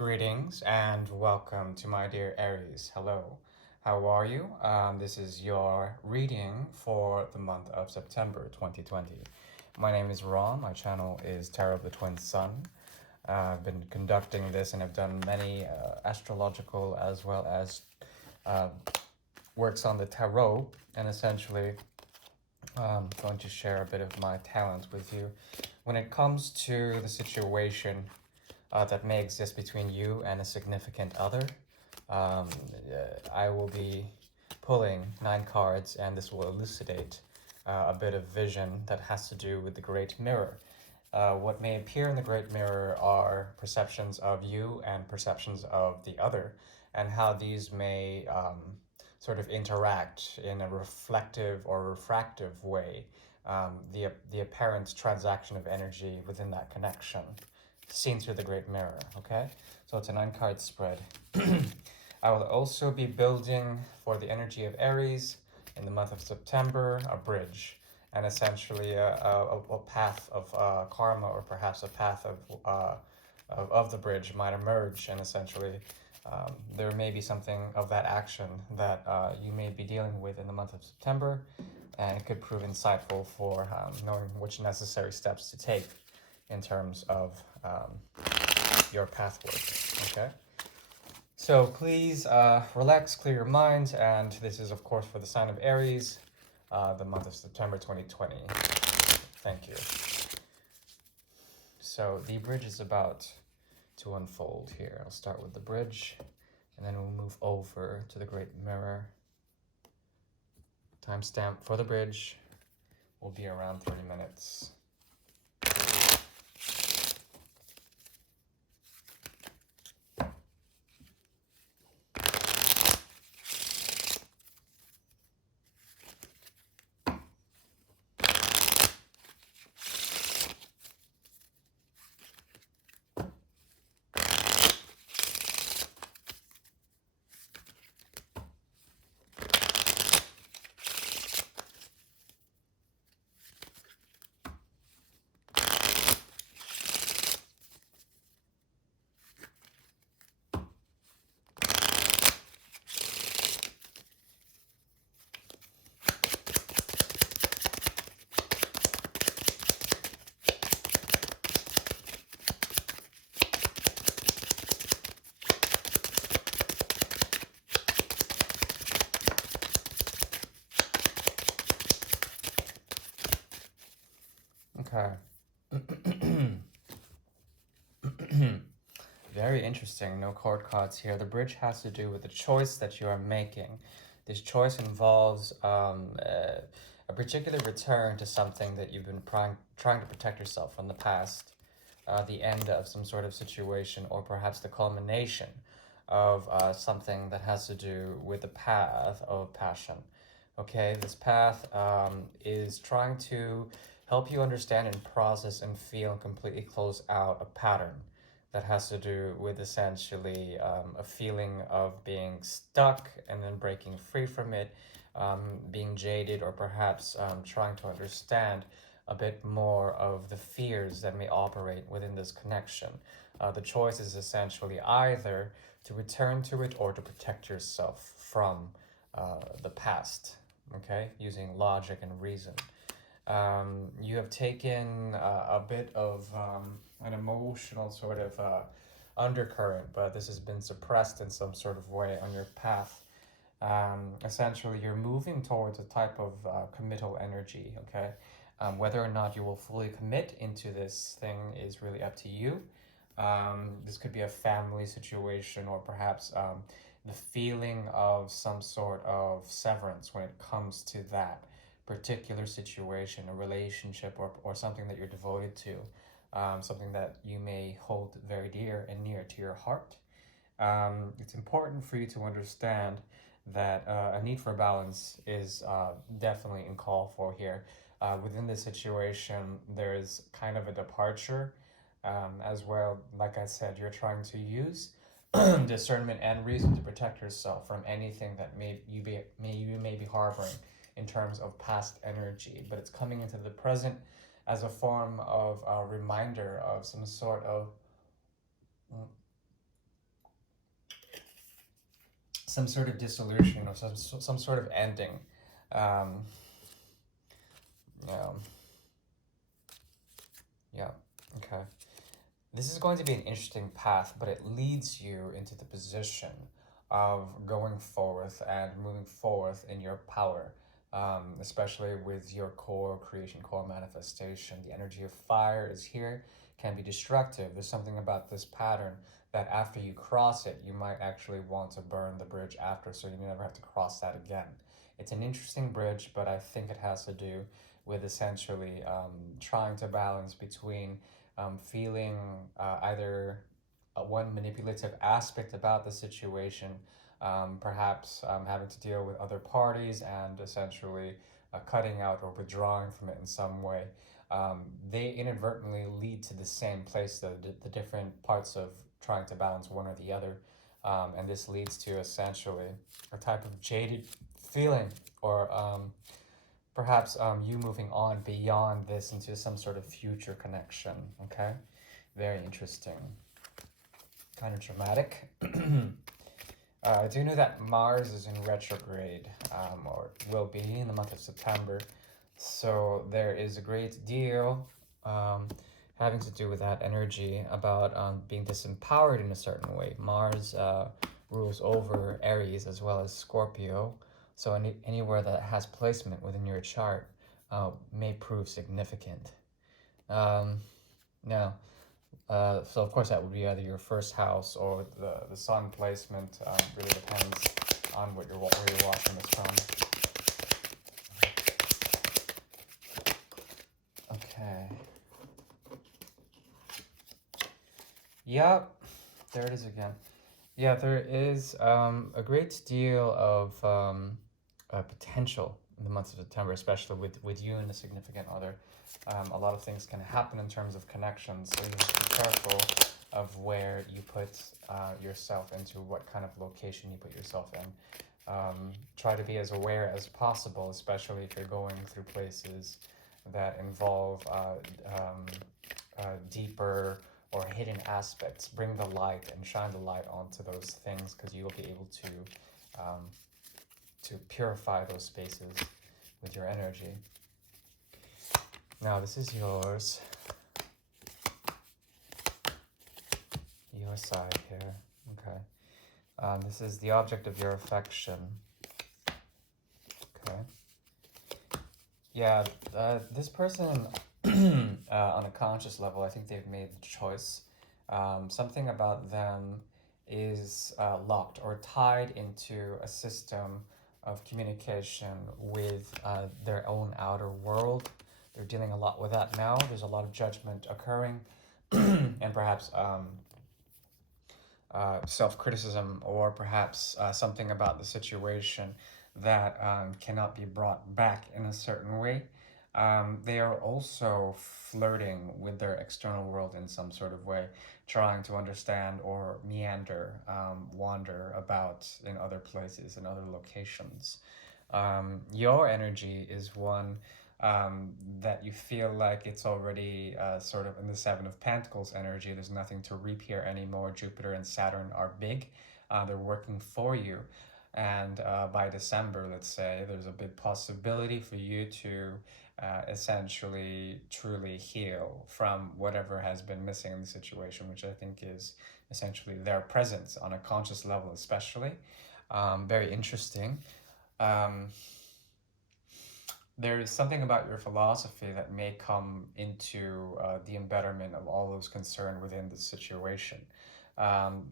Greetings and welcome to my dear Aries. Hello, how are you? This is your reading for the month of September 2020. My name is Ron. My channel is Tarot of the Twin Sun. I've been conducting this and I've done many astrological as well as uh, works on the tarot, and essentially I'm going to share a bit of my talent with you when it comes to the situation that may exist between you and a significant other. I will be pulling 9 cards, and this will elucidate a bit of vision that has to do with the Great Mirror. What may appear in the Great Mirror are perceptions of you and perceptions of the other, and how these may sort of interact in a reflective or refractive way, the apparent transaction of energy within that connection seen through the Great Mirror, okay? So it's a 9 card spread. I will also be building for the energy of Aries in the month of September a bridge, and essentially a path of karma, or perhaps a path of the bridge might emerge, and essentially there may be something of that action that you may be dealing with in the month of September, and it could prove insightful for knowing which necessary steps to take in terms of your pathway, okay? So please relax, clear your mind, and this is of course for the sign of Aries, the month of September 2020. Thank you. So the bridge is about to unfold here. I'll start with the bridge, and then we'll move over to the Great Mirror. Timestamp for the bridge will be around 30 minutes. Okay. Very interesting. No court cards here. The bridge has to do with the choice that you are making. This choice involves a particular return to something that you've been trying to protect yourself from the past, the end of some sort of situation, or perhaps the culmination of something that has to do with the path of passion. Okay, this path is trying to help you understand and process and feel and completely close out a pattern that has to do with essentially a feeling of being stuck and then breaking free from it, being jaded, or perhaps trying to understand a bit more of the fears that may operate within this connection. The choice is essentially either to return to it or to protect yourself from the past, okay, using logic and reason. You have taken a bit of an emotional sort of undercurrent, but this has been suppressed in some sort of way on your path. Essentially, you're moving towards a type of committal energy, okay? Whether or not you will fully commit into this thing is really up to you. This could be a family situation, or perhaps the feeling of some sort of severance when it comes to that particular situation, a relationship, or something that you're devoted to, something that you may hold very dear and near to your heart. It's important for you to understand that a need for balance is definitely in call for here. Within this situation, there's kind of a departure as well. Like I said, you're trying to use discernment and reason to protect yourself from anything that you may be harboring in terms of past energy, but it's coming into the present as a form of a reminder of some sort of some sort of dissolution or some sort of ending. Um, yeah, yeah, okay. This is going to be an interesting path, but it leads you into the position of going forth and moving forth in your power, especially with your core creation, core manifestation. The energy of fire is here, can be destructive. There's something about this pattern that after you cross it, you might actually want to burn the bridge after, so you never have to cross that again. It's an interesting bridge, but I think it has to do with essentially trying to balance between feeling either one manipulative aspect about the situation, perhaps having to deal with other parties and essentially cutting out or withdrawing from it in some way. They inadvertently lead to the same place, the different parts of trying to balance one or the other. And this leads to essentially a type of jaded feeling or perhaps you moving on beyond this into some sort of future connection. Okay, very interesting, kind of dramatic. I do know that Mars is in retrograde, or will be in the month of September, so there is a great deal um, having to do with that energy about being disempowered in a certain way. Mars rules over Aries as well as Scorpio, so anywhere that has placement within your chart may prove significant. Um, Now, so of course that would be either your first house or the sun placement. Really depends on where you're watching this from. Okay. Yep. There it is again. Yeah, there is a great deal of potential in the month of September, especially with you and a significant other. A lot of things can happen in terms of connections, so you have to be careful of where you put yourself into, what kind of location you put yourself in. Try to be as aware as possible, especially if you're going through places that involve deeper or hidden aspects. Bring the light and shine the light onto those things, because you will be able um, to purify those spaces with your energy. Now this is yours, your side here. Okay. This is the object of your affection. Okay. Yeah, this person, on a conscious level, I think they've made the choice. Something about them is locked or tied into a system of communication with their own outer world. They're dealing a lot with that now. There's a lot of judgment occurring, and perhaps self-criticism, or perhaps something about the situation that cannot be brought back in a certain way. They are also flirting with their external world in some sort of way, trying to understand or meander, wander about in other places, in other locations. Your energy is one that you feel like it's already sort of in the Seven of Pentacles energy. There's nothing to reap here anymore. Jupiter and Saturn are big. They're working for you. And by December, let's say, there's a big possibility for you to essentially truly heal from whatever has been missing in the situation, which I think is essentially their presence on a conscious level, especially. Very interesting. Um, there is something about your philosophy that may come into the embetterment of all those concerned within the situation. Um,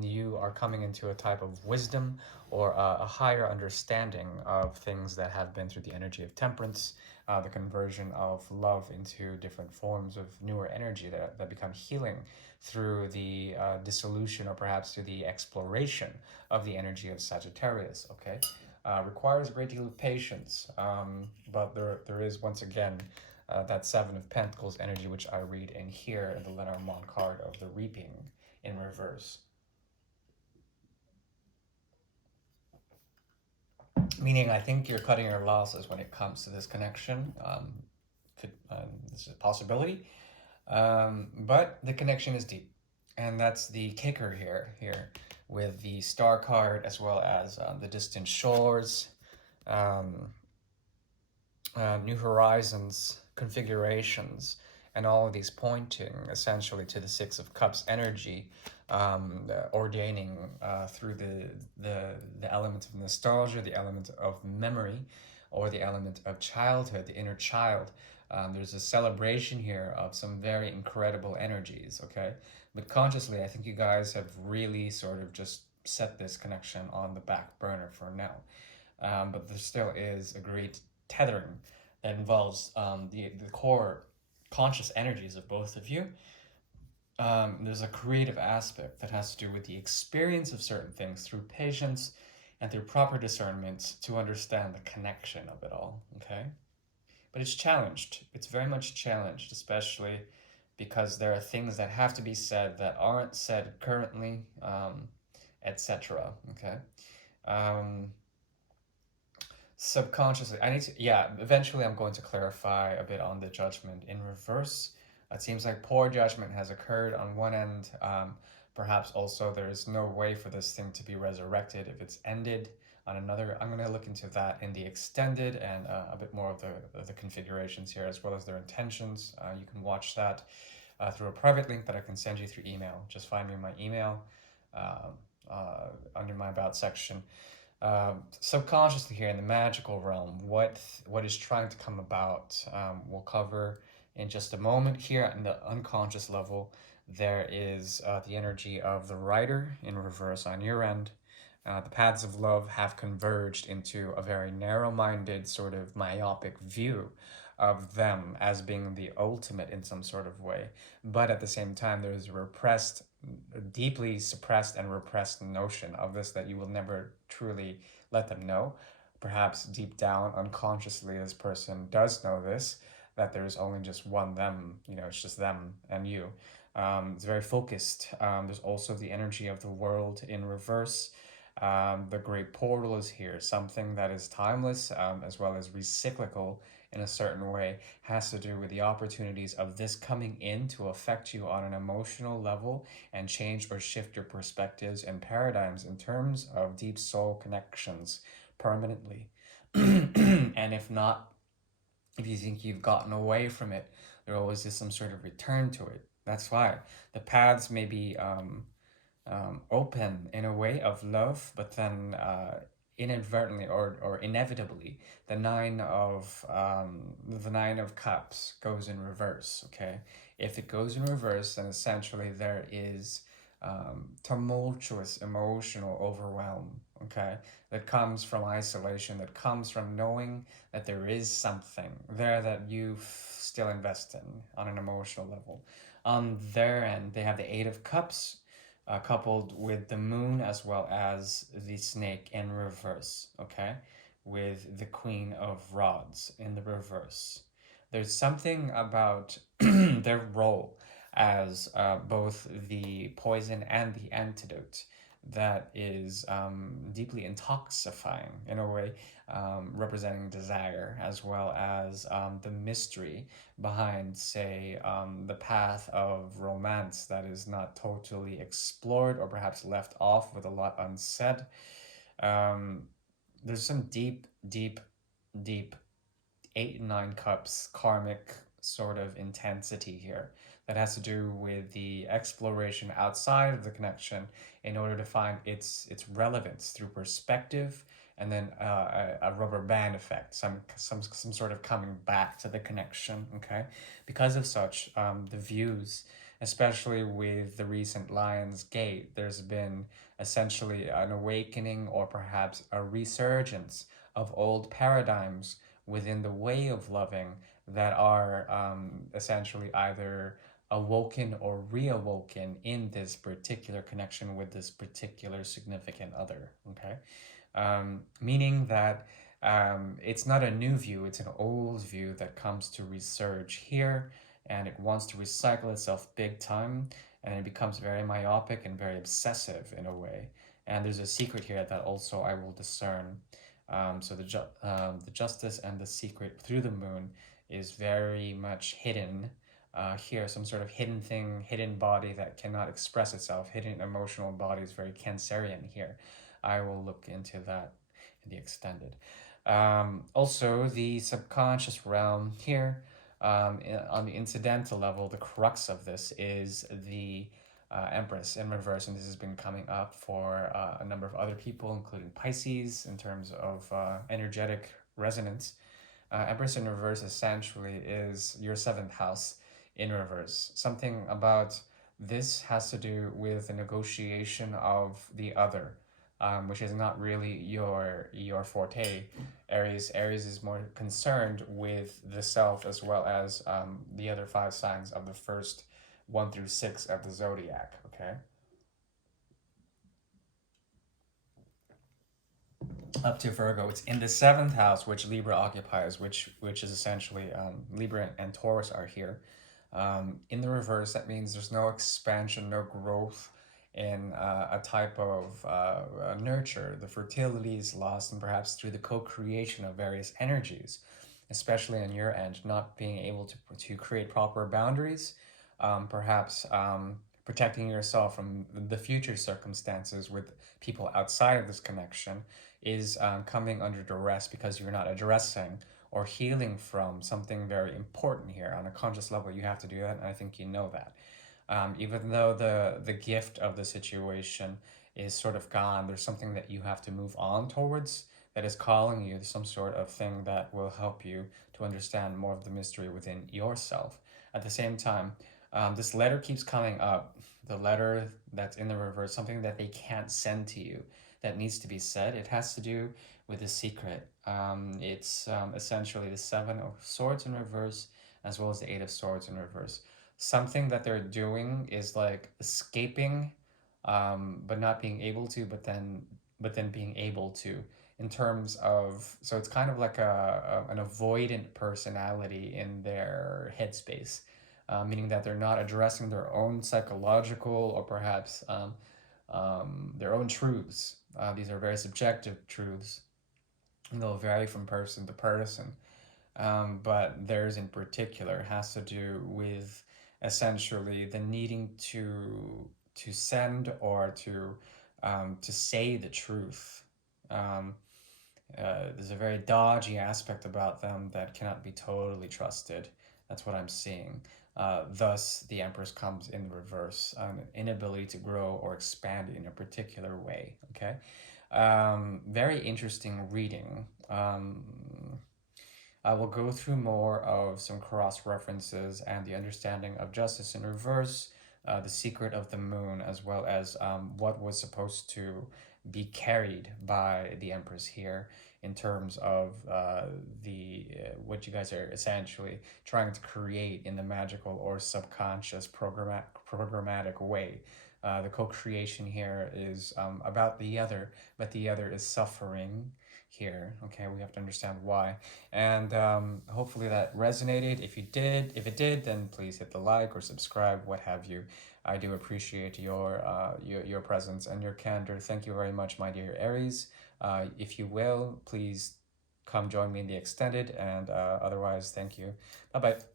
you are coming into a type of wisdom or a higher understanding of things that have been through the energy of temperance, the conversion of love into different forms of newer energy that become healing through the dissolution or perhaps through the exploration of the energy of Sagittarius, okay? Requires a great deal of patience, but there is, once again, that Seven of Pentacles energy, which I read in here in the Lenormand card of the Reaping in reverse. Meaning, I think you're cutting your losses when it comes to this connection. This is a possibility, but the connection is deep, and that's the kicker here. with the star card as well as the distant shores, um, new horizons, configurations, and all of these pointing essentially to the Six of Cups energy, ordaining through the element of nostalgia, the element of memory, or the element of childhood, the inner child. There's a celebration here of some very incredible energies, okay? But consciously, I think you guys have really sort of just set this connection on the back burner for now. But there still is a great tethering that involves the core conscious energies of both of you. There's a creative aspect that has to do with the experience of certain things through patience and through proper discernment to understand the connection of it all. Okay, but it's challenged. It's very much challenged, especially because there are things that have to be said that aren't said currently, etc. Okay. Um, Subconsciously, I need to, yeah, eventually I'm going to clarify a bit on the judgment in reverse. It seems like poor judgment has occurred on one end. Perhaps also there's no way for this thing to be resurrected if it's ended on another. I'm going to look into that in the extended and a bit more of the configurations here as well as their intentions. You can watch that through a private link that I can send you through email. Just find me in my email um, under my About section. Subconsciously here in the magical realm, what is trying to come about, we'll cover in just a moment. Here in the unconscious level, there is the energy of the rider in reverse on your end. The paths of love have converged into a very narrow-minded, sort of myopic view of them as being the ultimate in some sort of way. But at the same time, there is a repressed, deeply suppressed and repressed notion of this that you will never truly let them know. Perhaps deep down, unconsciously, this person does know this, that there's only just one them, it's just them and you. It's very focused. There's also the energy of the world in reverse. The great portal is here, something that is timeless as well as recyclical in a certain way, has to do with the opportunities of this coming in to affect you on an emotional level and change or shift your perspectives and paradigms in terms of deep soul connections permanently. And if not, if you think you've gotten away from it, there always is some sort of return to it. That's why the paths may be open in a way of love, but then inadvertently or inevitably, the nine of cups goes in reverse. Okay, if it goes in reverse, then essentially there is tumultuous emotional overwhelm. Okay, that comes from isolation, that comes from knowing that there is something there that you still invest in on an emotional level. On their end, they have the Eight of Cups coupled with the moon as well as the snake in reverse, okay? With the Queen of Rods in the reverse. There's something about their role as both the poison and the antidote that is deeply intoxifying in a way, representing desire as well as the mystery behind, say, the path of romance that is not totally explored or perhaps left off with a lot unsaid. Um, there's some deep Eight and Nine Cups karmic sort of intensity here that has to do with the exploration outside of the connection in order to find its relevance through perspective and then a rubber band effect, some sort of coming back to the connection. Okay, because of such, the views, especially with the recent Lions Gate, there's been essentially an awakening or perhaps a resurgence of old paradigms within the way of loving that are essentially either awoken or reawoken in this particular connection with this particular significant other. Okay, meaning that it's not a new view, it's an old view that comes to resurge here, and it wants to recycle itself big time, and it becomes very myopic and very obsessive in a way. And there's a secret here that also I will discern. So the justice and the secret through the moon is very much hidden here, some sort of hidden thing, hidden body that cannot express itself, hidden emotional body is very Cancerian here. I will look into that in the extended. Also, the subconscious realm here, on the incidental level, the crux of this is the Empress in reverse, and this has been coming up for a number of other people, including Pisces, in terms of energetic resonance. Empress in reverse essentially is your seventh house in reverse. Something about this has to do with the negotiation of the other, which is not really your forte. Aries is more concerned with the self as well as the other five signs of the first 1 through 6 of the zodiac. Okay. Up to Virgo. It's in the seventh house, which Libra occupies, which is essentially Libra and Taurus are here. In the reverse, that means there's no expansion, no growth in a type of nurture. The fertility is lost, and perhaps through the co-creation of various energies, especially on your end, not being able to create proper boundaries, perhaps protecting yourself from the future circumstances with people outside of this connection is coming under duress because you're not addressing or healing from something very important here on a conscious level. You have to do that, and I think you know that. Even though the gift of the situation is sort of gone, there's something that you have to move on towards that is calling you to some sort of thing that will help you to understand more of the mystery within yourself. At the same time, this letter keeps coming up. The letter that's in the reverse, something that they can't send to you that needs to be said. It has to do with a secret. It's essentially the Seven of Swords in reverse as well as the Eight of Swords in reverse. Something that they're doing is like escaping, but not being able to, but then being able to, in terms of, so it's kind of like an avoidant personality in their headspace, meaning that they're not addressing their own psychological or perhaps their own truths. These are very subjective truths, and they'll vary from person to person. But theirs in particular has to do with essentially the needing to send or to say the truth. Um, there's a very dodgy aspect about them that cannot be totally trusted. That's what I'm seeing. Thus, the Empress comes in reverse, an inability to grow or expand in a particular way. Okay, very interesting reading. I will go through more of some cross references and the understanding of justice in reverse, the secret of the moon, as well as what was supposed to be carried by the Empress here in terms of the what you guys are essentially trying to create in the magical or subconscious programmatic way. The co-creation here is about the other, but the other is suffering here. Okay, we have to understand why, and hopefully that resonated. If it did, then please hit the like or subscribe, what have you. I do appreciate your presence and your candor. Thank you very much, my dear Aries. If you will, please come join me in the extended, and otherwise, thank you. Bye bye.